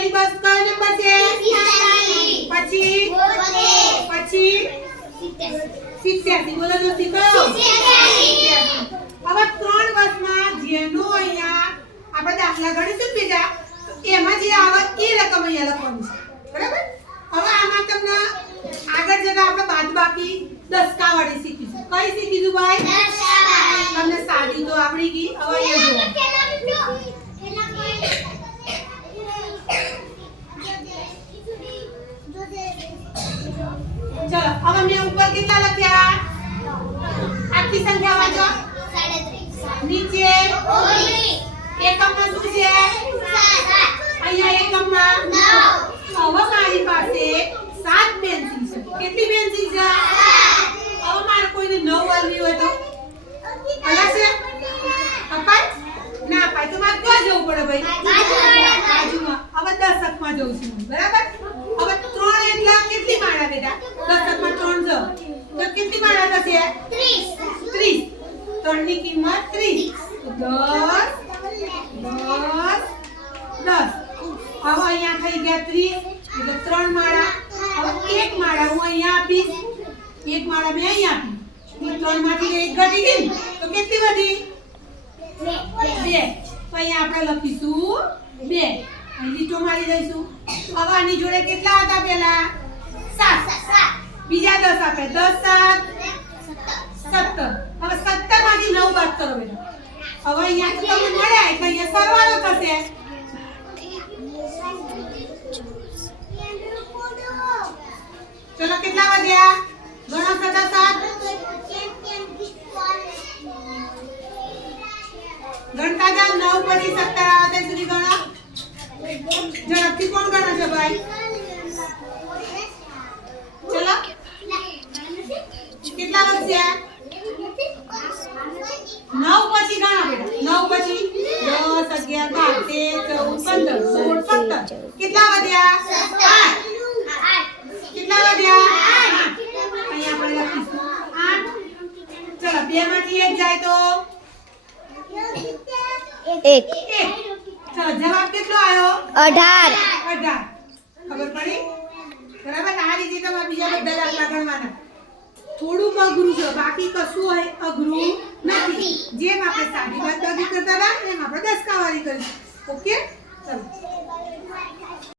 પહેલી બસ કયો નંબર છે? પછી? પછી? સિત્યાસી. બોલો તો કયો હવે ત્રણ બસમાં જેનો અહીંયા આપણે દાખલા ગણીશું બીજા એમાં જે આવે એ રકમ અહીંયા લખવાની છે. બરાબર? હવે આમાં તમને આગળ જતા આપણે બાદબાકી દસકા વાળી શીખીશું. કઈ શીખીશું ભાઈ તમને સાદી તો આવડી ગઈ હવે અહીંયા જુઓ ચલો હવે મેં ઉપર કેટલા લખ્યા? આખી સંખ્યા વાંચો નીચે એકમમાં શું છે? અહીંયા એકમમાં હવે મારી પાસે સાત પેન્સિલ છે. કેટલી પેન્સિલ છે? હવે મારે કોઈને 9 વાળવી હોય તો? અલગ છે? અપાય? ના અપાય. તો મારે ક્યાં જવું પડે ભાઈ? બાજુમાં. હવે દશકમાં જવું છું. બરાબર હવે ત્રણ એટલા કેટલી માળા બેટા દશકમાં ત્રણ જો તો કેટલી માળા થશે ત્રીસ. ત્રણની કિંમત ત્રીસ. દસ. દસ. દસ. હવે અહીંયા થઈ ગયા ત્રીસ. એટલે ત્રણ માળા. હવે એક માળા હું અહીંયા આપીશ. એક માળા મેં અહીંયા આપી. ત્રણમાંથી એક ઘટી ગઈ તો કેટલી વધી? બે. તો અહીંયા આપણે લખીશું બે. લીટો મારી દઈશું. હવે આની જોડે કેટલા હતા પેલા સાત. બીજા દસ આપે. દસ સાત સત્તર હવે સત્તર બાદ કરો બેટા. હવે અહીંયા તો તમને મળ્યા એટલે અહીંયા સરવાળો થશે. ચલો, કેટલા વધ્યા ગણો સદા સાત? ગણતા જા નવ પછી સત્તર આવે ત્યાં સુધી ગણો ઝડપથી કોણ ગણો છે, ભાઈ? ચલો. કેટલા વધ્યા નવ પછી ગણો બેટા નવ પછી દસ અગિયાર બાર તેર ચૌદ પંદર. સોળ સત્તર. કેટલા વધ્યા? આઠ. કેટલા વધ્યા? આઠ. અહીંયા આપણે લખીશું. આઠ. ચલો બે માંથી એક જાય તો? એક. ચલો જવાબ કેટલો આવ્યો? અઢાર. અઢાર. ખબર પડી? બરાબર? આ રીતે તમારે બીજા બધા દાખલા ગણવાના. બાકી કશું હોય અઘરું નથી. જેમ આપણે સાદી બાદબાકી કરતા હતા એમ આપણે દસકાવાળી કરીશું. ઓકે?